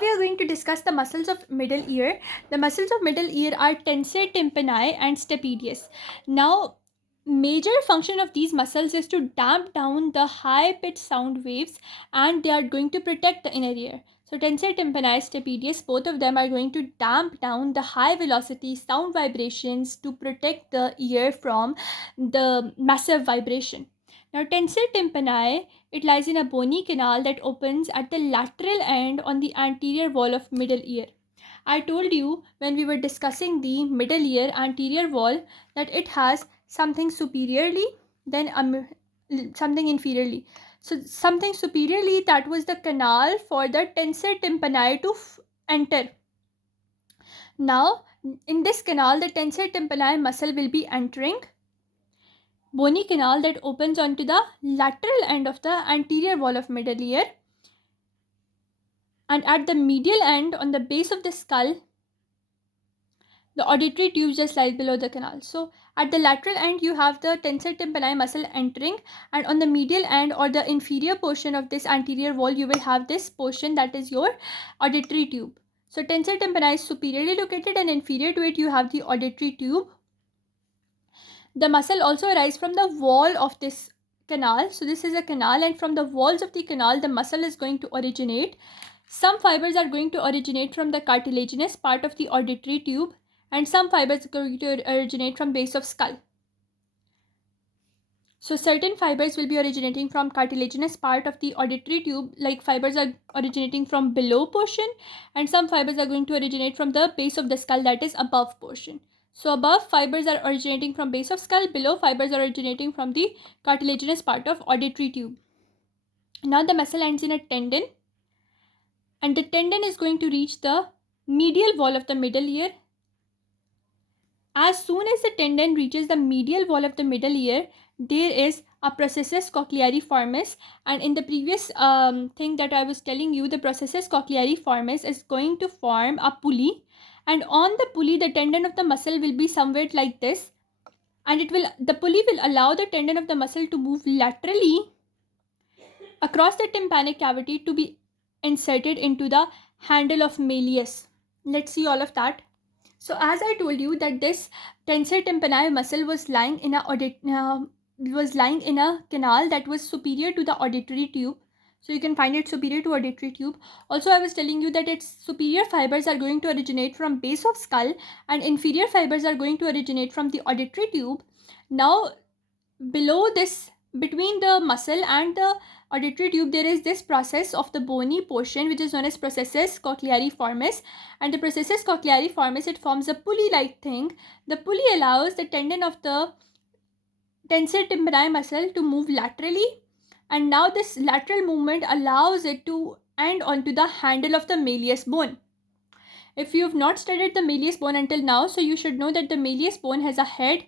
we are going to discuss the muscles of middle ear. The muscles of middle ear are tensor tympani and stapedius. Now, major function of these muscles is to damp down the high pitched sound waves, and they are going to protect the inner ear. So tensor tympani, stapedius, both of them are going to damp down the high velocity sound vibrations to protect the ear from the massive vibration. Now, tensor tympani, it lies in a bony canal that opens at the lateral end on the anterior wall of middle ear. I told you when we were discussing the middle ear anterior wall that it has something superiorly, then something inferiorly. So something superiorly, that was the canal for the tensor tympani to enter. Now, in this canal, the tensor tympani muscle will be entering bony canal that opens onto the lateral end of the anterior wall of middle ear, and at the medial end on the base of the skull the auditory tube just lies below the canal. So at the lateral end you have the tensor tympani muscle entering, and on the medial end or the inferior portion of this anterior wall you will have this portion that is your auditory tube. So tensor tympani is superiorly located, and inferior to it you have the auditory tube. The muscle also arises from the wall of this canal. So this is a canal, and from the walls of the canal the muscle is going to originate. Some fibers are going to originate from the cartilaginous part of the auditory tube, and some fibers are going to originate from base of skull. So certain fibers will be originating from cartilaginous part of the auditory tube, like fibers are originating from below portion, and some fibers are going to originate from the base of the skull, that is above portion. So above fibers are originating from base of skull, below fibers are originating from the cartilaginous part of auditory tube. Now the muscle ends in a tendon, and the tendon is going to reach the medial wall of the middle ear. As soon as the tendon reaches the medial wall of the middle ear, there is a processus cochleariformis, and in the previous thing that I was telling you, the processus cochleariformis is going to form a pulley, and on the pulley the tendon of the muscle will be somewhat like this, and the pulley will allow the tendon of the muscle to move laterally across the tympanic cavity to be inserted into the handle of malleus. Let's see all of that. So as I told you that this tensor tympani muscle was lying in a canal that was superior to the auditory tube. So you can find it superior to auditory tube. Also, I was telling you that its superior fibers are going to originate from base of skull, and inferior fibers are going to originate from the auditory tube. Now, below this, between the muscle and the auditory tube, there is this process of the bony portion which is known as processus cochleariformis, and the processus cochleariformis, it forms a pulley like thing. The pulley allows the tendon of the tensor tympani muscle to move laterally, and now this lateral movement allows it to end onto the handle of the malleus bone. If you have not studied the malleus bone until now, so you should know that the malleus bone has a head,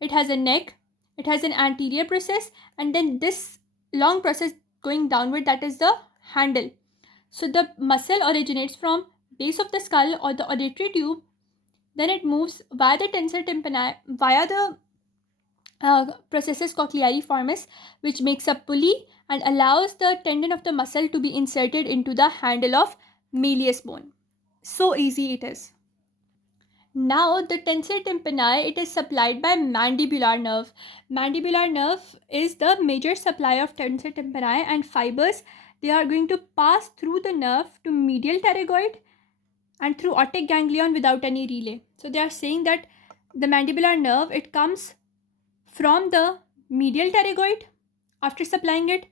it has a neck, it has an anterior process, and then this long process going downward, that is the handle. So the muscle originates from base of the skull or the auditory tube, then it moves via the tensor tympani, via the processus cochleariformis, which makes a pulley and allows the tendon of the muscle to be inserted into the handle of malleus bone. So easy it is. Now the tensor tympani, it is supplied by mandibular nerve. Mandibular nerve is the major supply of tensor tympani, and fibers, they are going to pass through the nerve to medial pterygoid and through otic ganglion without any relay. So they are saying that the mandibular nerve, it comes from the medial pterygoid. After supplying it,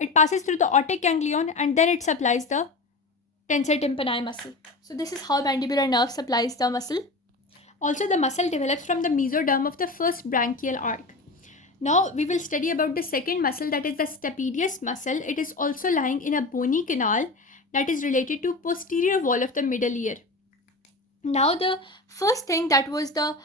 it passes through the otic ganglion, and then it supplies the tensor tympani muscle. So this is how mandibular nerve supplies the muscle. Also, the muscle develops from the mesoderm of the first branchial arc. Now we will study about the second muscle, that is the stapedius muscle. It is also lying in a bony canal that is related to posterior wall of the middle ear. Now the first thing, that was the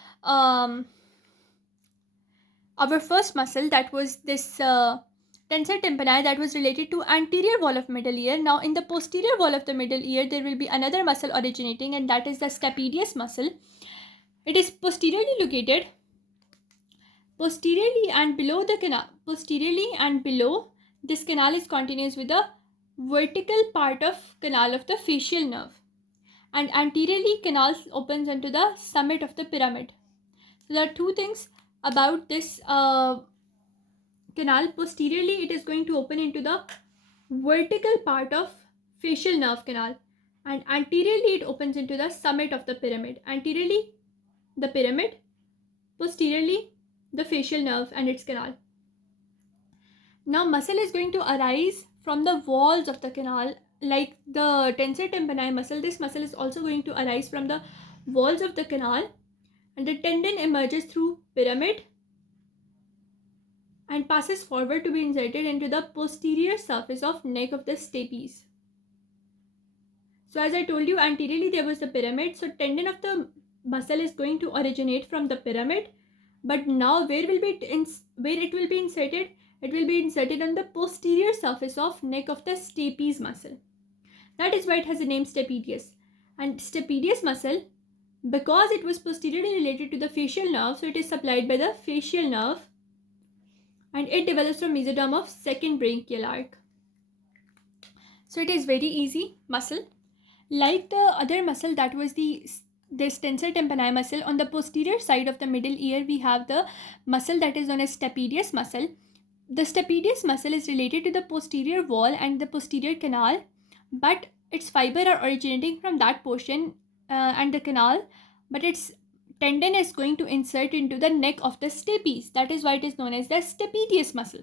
our first muscle, that was this tensor tympani, that was related to anterior wall of middle ear. Now in the posterior wall of the middle ear there will be another muscle originating, and that is the stapedius muscle. It is posteriorly located, posteriorly and below the canal. Posteriorly and below, this canal is continuous with the vertical part of canal of the facial nerve, and anteriorly canal opens into the summit of the pyramid. So there are two things about this canal. Posteriorly it is going to open into the vertical part of facial nerve canal, and anteriorly it opens into the summit of the pyramid. Anteriorly the pyramid, posteriorly the facial nerve and its canal. Now muscle is going to arise from the walls of the canal, like the tensor tympani muscle. This muscle is also going to arise from the walls of the canal, and the tendon emerges through pyramid and passes forward to be inserted into the posterior surface of neck of the stapes. So as I told you, anteriorly there was the pyramid, so tendon of the muscle is going to originate from the pyramid, but now where it will be inserted? It will be inserted on the posterior surface of neck of the stapes muscle. That is why it has the name stapedius. And stapedius muscle, because it was posteriorly related to the facial nerve, so it is supplied by the facial nerve, and it develops from mesoderm of second brachial arc. So it is very easy muscle. Like the other muscle, that was this tensor tympani muscle, on the posterior side of the middle ear we have the muscle that is known as stapedius muscle. The stapedius muscle is related to the posterior wall and the posterior canal, but its fiber are originating from that portion and the canal, but its tendon is going to insert into the neck of the stapes. That is why it is known as the stapedius muscle.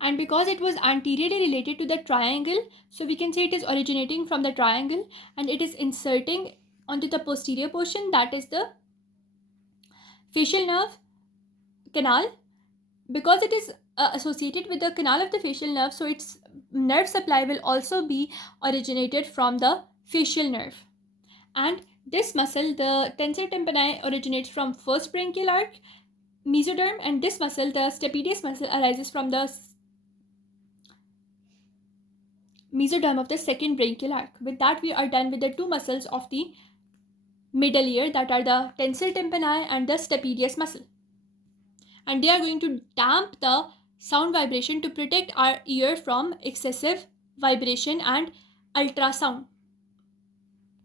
And because it was anteriorly related to the triangle, so we can say it is originating from the triangle and it is inserting onto the posterior portion, that is the facial nerve canal. Because it is associated with the canal of the facial nerve, so its nerve supply will also be originated from the facial nerve. And this muscle, the tensor tympani, originates from first brachial arc, mesoderm, and this muscle, the stapedius muscle, arises from the mesoderm of the second brachial arc. With that, we are done with the two muscles of the middle ear, that are the tensor tympani and the stapedius muscle. And they are going to damp the sound vibration to protect our ear from excessive vibration and ultrasound.